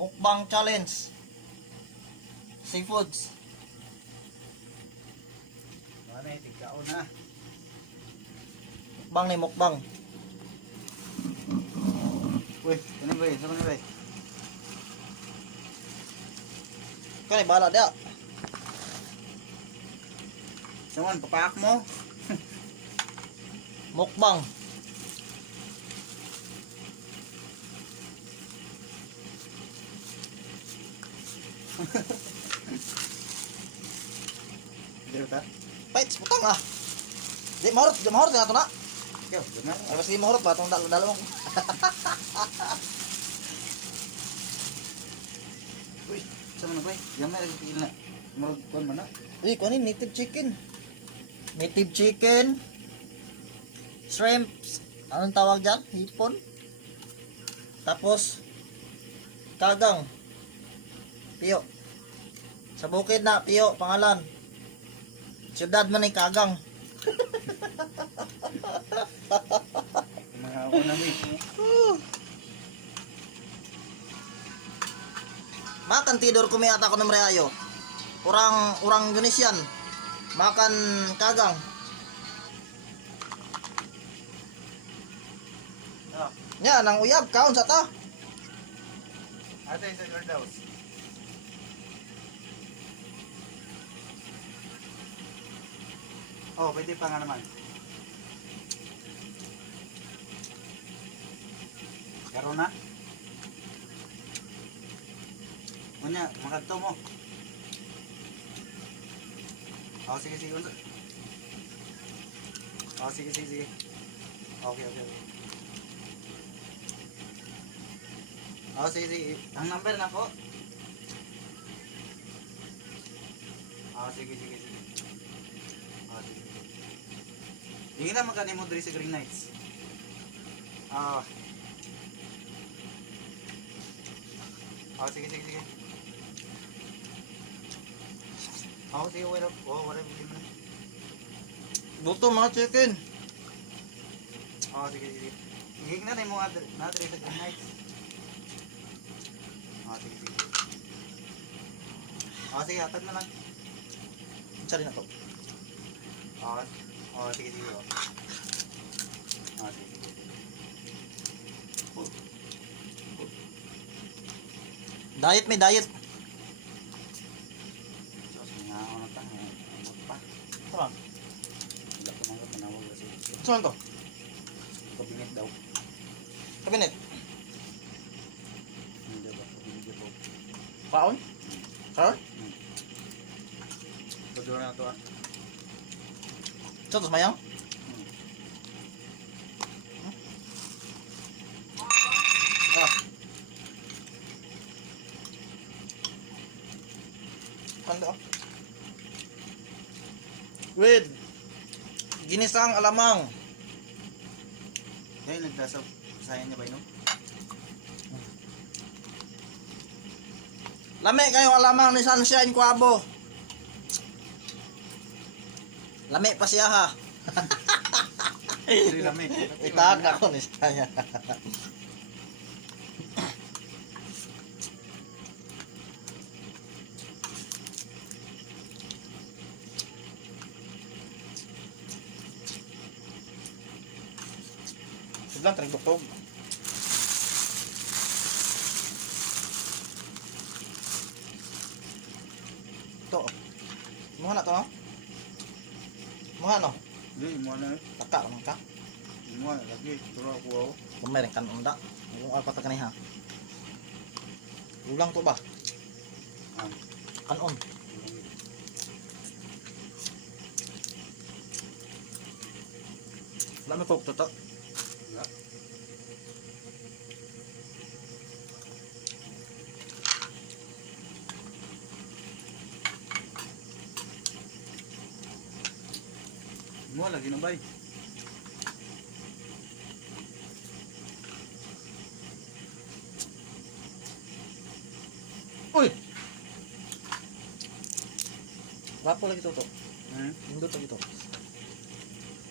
Mukbang challenge. Seafoods. Ano eh, tigkaon na. Mukbang ni mukbang. Uy, ano ba eh? Sama na ba eh? Kani bahala dia. Saman, papaak mo. Mukbang. Dito ta? Pait, putang ah. Di mahorot na to na. Ikaw, gana. Ay basta di mahorot ba tong dalawang. Uy, sama na ba eh? Yung may nagpipil na. Marag kuhan man na. Uy, kunin native chicken. Native chicken. Shrimps. Anong tawag dyan? Hipon. Tapos kagang. Piyo. Sa bukid na, Piyo, pangalan. Siyudad man ay kagang. Mga ako na eh. Makan tidor kumiyata ko ng reayo. Urang Indonesian. Makan kagang. Oh, Nya, nang uyab, kaon sa ta. ate sa your house. Oh, pwede pa nga naman. Karon na. Unya, makadto mo. Oh, sige, sige. Oh, sige, sige, sige. Okay, okay, okay. Oh, sige, sige. Ang number na ko. Oh, sige, sige, sige. Oh, sige. Hindi na magkani mo diri sa Green Knights. Ah. Oh, sige, sige, sige. Oh, sige, wait up. Oh, whatever. Buto mga chicken. Oh, sige, sige. Higig na rin mo na diri sa Green Knights. Oh, sige, sige. Oh, sige, hatag na lang. Sari na to. Oh, oh, sige, sige. Oh, oh sige, sige. Diet may diet. So, sige nga ako na ta. Ano pa? Tama. Wala ko nang manawag kasi. Saan to? Kabinet daw. Kabinet. Hindi ba? Kabinet daw. Paon? Sir? Tudor na to ah. Saan to mayang? Ah, Kanda. With ginisang alamang. kaya nagdasap. Sayang niya ba yun? Lami kayong alamang ni Sunshine Quabo. Lami pa siya ha. Hindi lamig. Itag ako ni siya. Sudah tergotong. Tuh. Mau na to no? Mau no? Hindi, mo na eh. Taka man ka. Mo na lagi. Turo ako ako. Lumayan kan unda. Yung apa ta kaniha? Ulang to ba? Ah, Kanon. Lami ko to to. wala. Mo lagi na bay. Uy. Rapo lagi to to. Indot lagi to.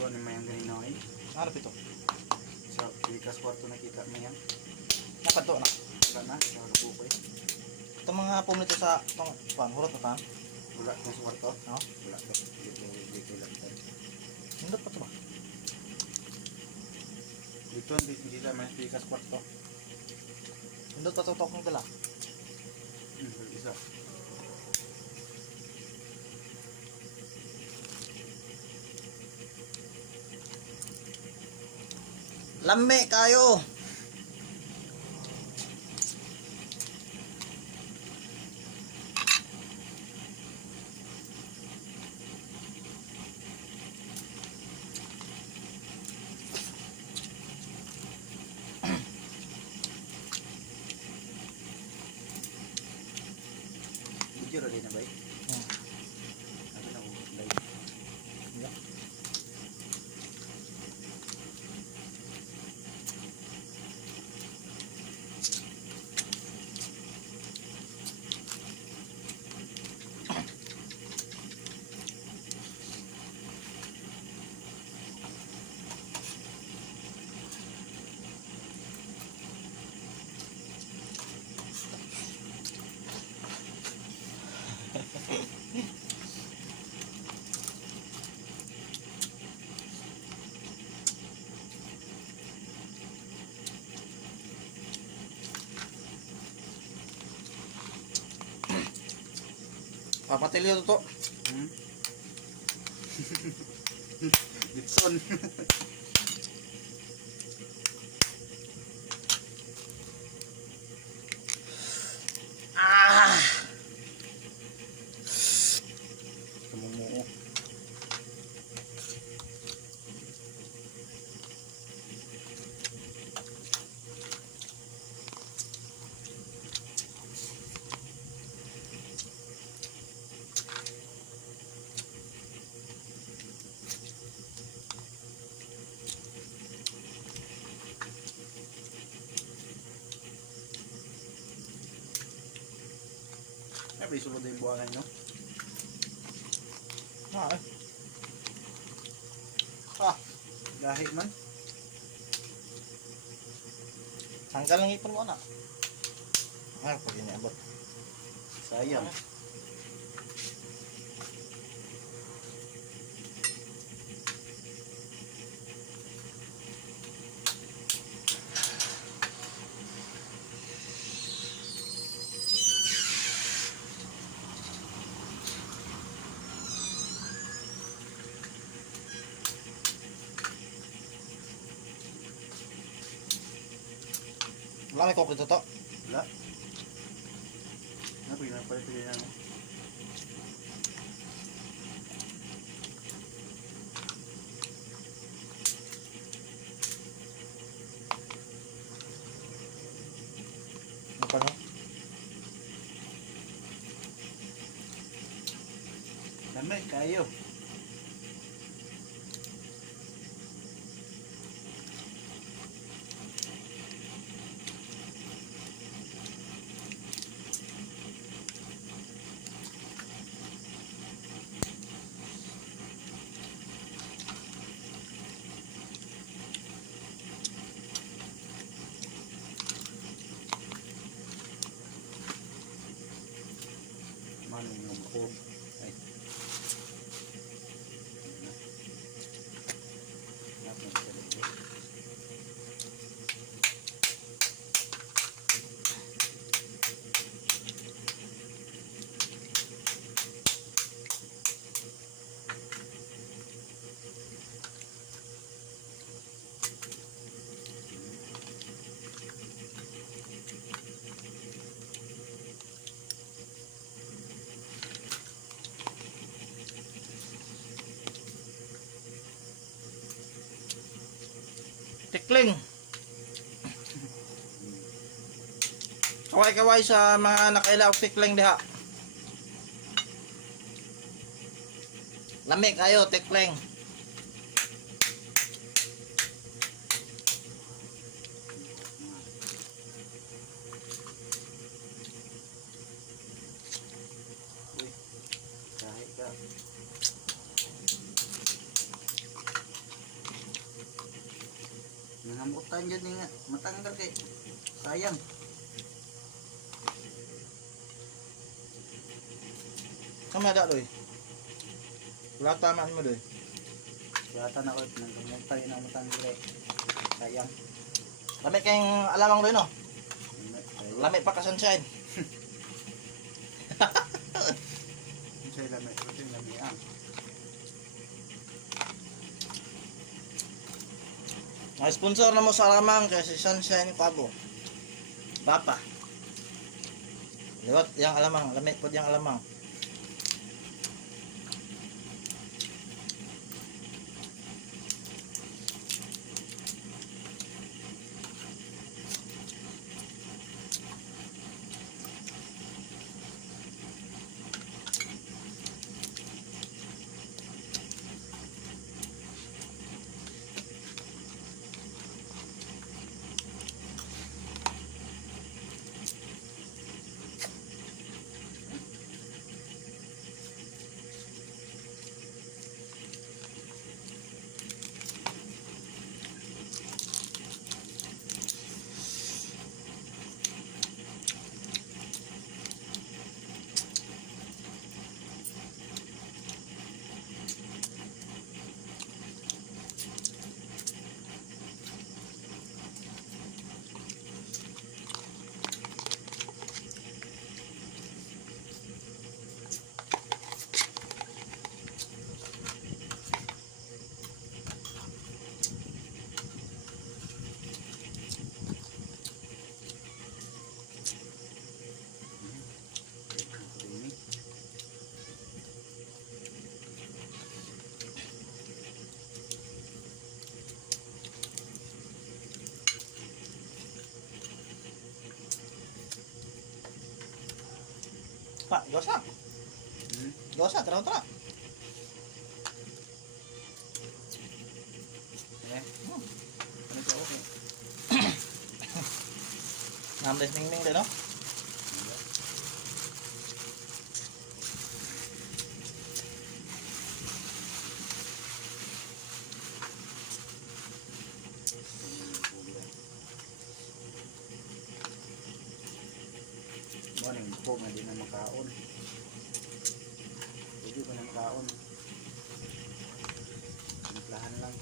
Kung ano may ang ganino eh. Harap ito. So, ikas kwarto nakita mo yan. Dapat to na. Wala na, nakabukoy. Itong mga hapon nito sa hurot na tan. Wala kung sa kwarto. No? Wala ko. Dito lang tayo. Nindot pa ito ba? Dito, hindi lang may pikas kwarto. Nindot pa ito tok ng dala. Isa. Lami kayo. Video rin na ba eh? Ano na ako? Live. Yeah. Papatilyo to. Gibson. Ah! Namumuo. Ay, ba isulod na yung buwangan nyo? Ah, eh. Gahi man. Tanggal ng ipon mo na. Ay, pag iniabot. Sayang. Wala may kokito to. Wala. Ano po yung palit yun ano? Ano pa niya? Dami, kayo. Manong ng ako. Ay. Napin sa lagi. Tikling. Kaway-kaway sa mga nakailaw tikling diha. Lami kayo, tikling. Uy. Kahit ka. Nangamutan dyan nga. Matanggal kay. Sayang. Sama ada doy. Wala tama mo doy. Yata na ko nang gamot tayo na mutang dire. Sayang. Lami kayong alamang doy no. Sayang. Lami pa ka sunshine. Say lami, say lami ang. Ang sponsor na mo sa alamang kay si Sunshine Pabo. Papa. Liwat yang alamang, lami pod yang alamang. Pak, dosa. Dosa terang terang. Eh. Ano siya okay? Namdes ming ming din no. Morning po nga di na makaon. Hindi ko na makaon. Simplahan lang.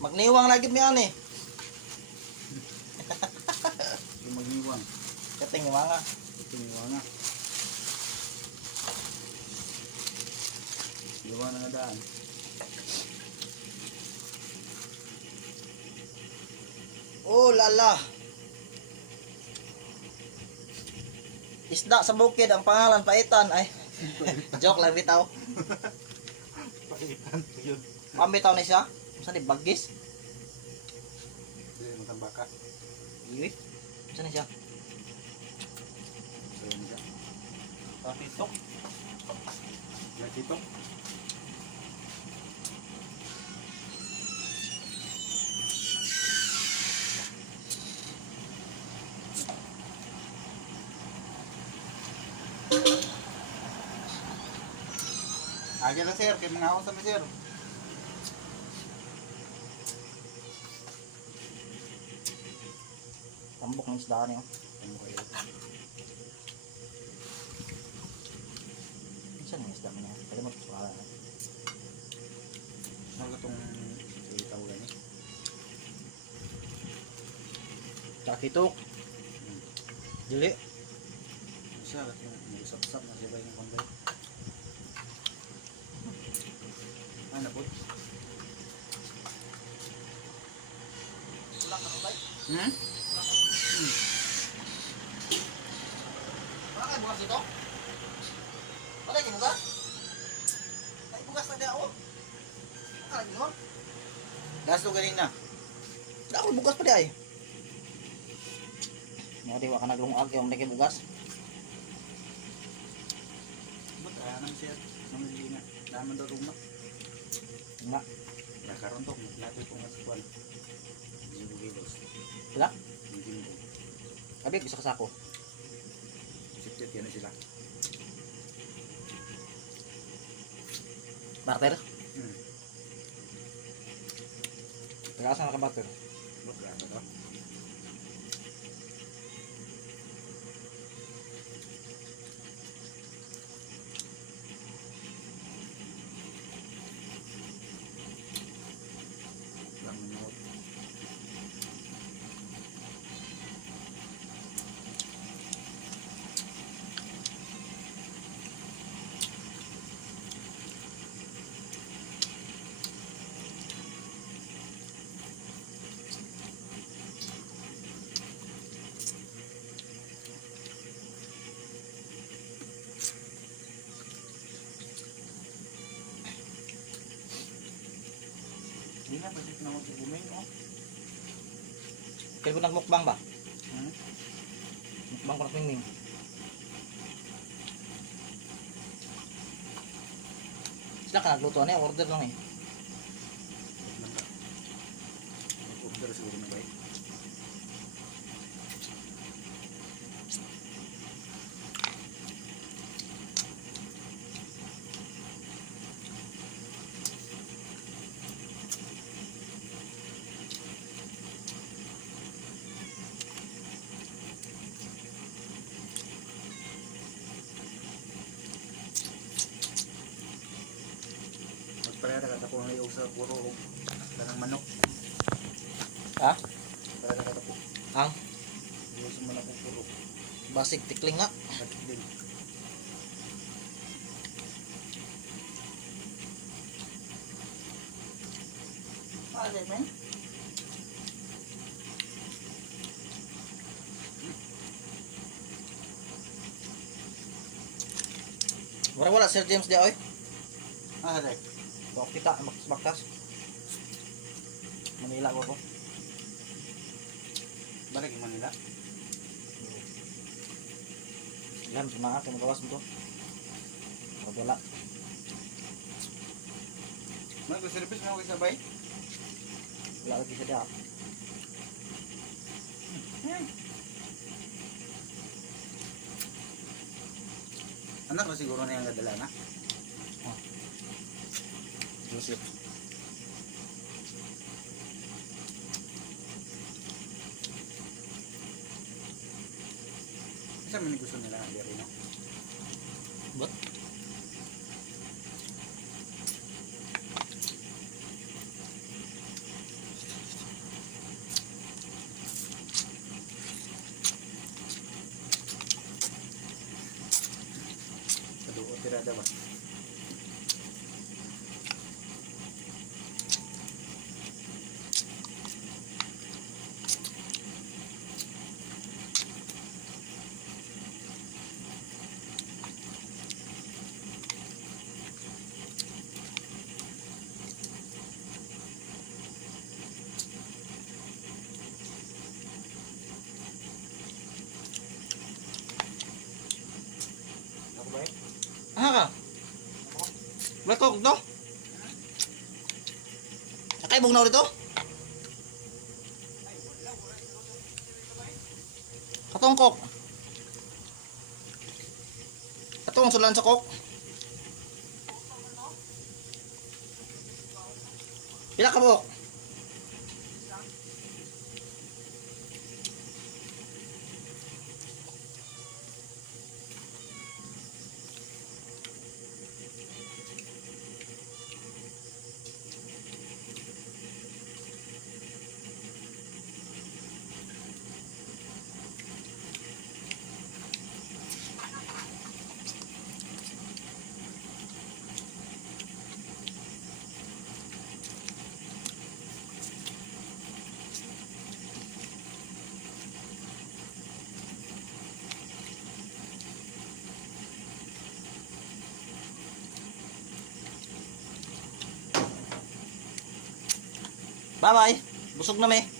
Magniwang lagi mi ani. Yung mag-iwang. Kating ni mga. Ito yung nga. Iwan na nga daan. Oh lala. Isda sa bukid ang pangalan Paitan ay. Joke lang bitaw. Paitan yun. Pambitaw ni siya. Saan di bagis? Hindi, matambaka. Iwi. Saan ni siya? So yun siya. Papitok. Lagi ito. Agad na sir, kaya mga ako sa sir. Tambok ng isda niyo. Ano kayo? Saan yung isda mo niya? Kalimot ko sa kalan. Ano itong itaw gani? Kakitok. Dili. Siya, may usap-usap na siya ba yung panggal? Ano po? Wala ka ba? Hmm? Wala kayo bukas dito? Wala kayo bukas? Ay bukas na niya ako. Wala kayo nun? Gasto galing na. Wala ako bukas pa di ay. Mga diwa ka naglungag yung naging bukas. Kaya naman siya. Mamili nga. Naman daw rumah. Nga. Ya karon to. Natin po nga sa kwan. Jimbo kilos. Wala? Jimbo. Abi, bisa ka sako. Sipit yan na sila. Barter? Hmm. Tagasan na ka barter. Look lang ito. Lang minut. Hindi na pa siya na mag-buming, oh. Kaya ko nagmukbang ba? Hmm? Mukbang ko nakmingming. Sila ka nagluto na order lang eh. Nang ka. Mag-order siguro na ba eh. Magparehara ka tapos ngayon sa puro kanang manok. Ha? Parehara ka tapos. Ang Ngayon sa manok ang puro. basig tikling nga. Bakit din? Pwede, men. Wala Sir James di oy. Ah, halay. Bak kita baktas. Manila ko. Balik yung Manila. Ilan semangat kung gawas mo to. Wala. Mag-service mo kayo sabay? Wala lagi sa dia. Anak na siguro na yung gadala na. Joseph. Isa man yung gusto nila ang diri, no? But Kaduo tirada ba? Ako ba eh? aha ka. Wala ko to. Sakay bugnaw dito. Katong kok. Katong sulan sa kok. Pila ka buok? Bye-bye. Busog na me.